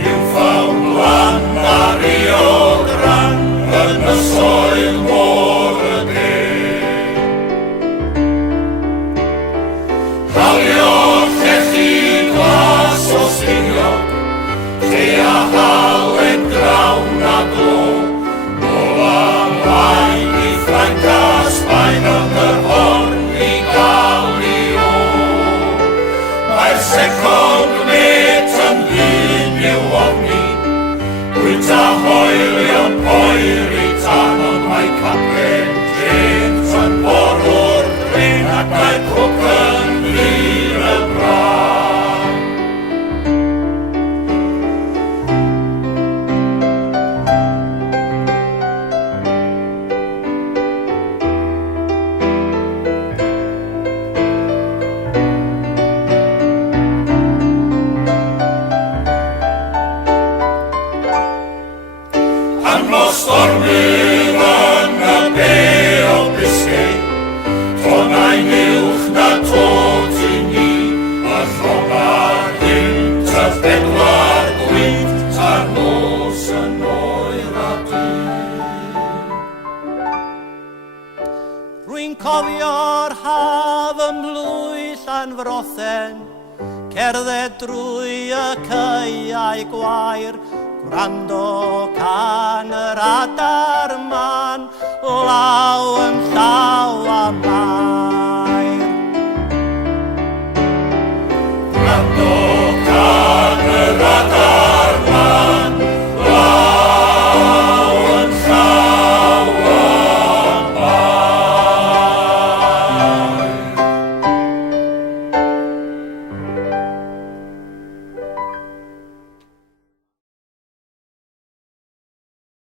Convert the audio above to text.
Newfoundland a Rio Grande yn y soil môr y de. Halio llechi glas o sginiog, lle a halen grawn a glo, nôl am wain i Ffrainc a Sbaen yn yr horn i gael i o. Mae'r second mate yn ddyn i'w ofni, Wyt a hoelion oer i tan, ond mae Capten James yn borwr bren ac mae'r cwc yn ddyn y bran. Stormydd yn y be o Bisgay, tonau'n uwch na tot i ni, y llogar hynt y bedwar gwynt, ta'r nos yn oer a dyn. Rwy'n cofio'r haf ymlwyll a'n frothen, cerdded drwy y caeau gwair, gwrando can yr adar man, law yn llaw a man.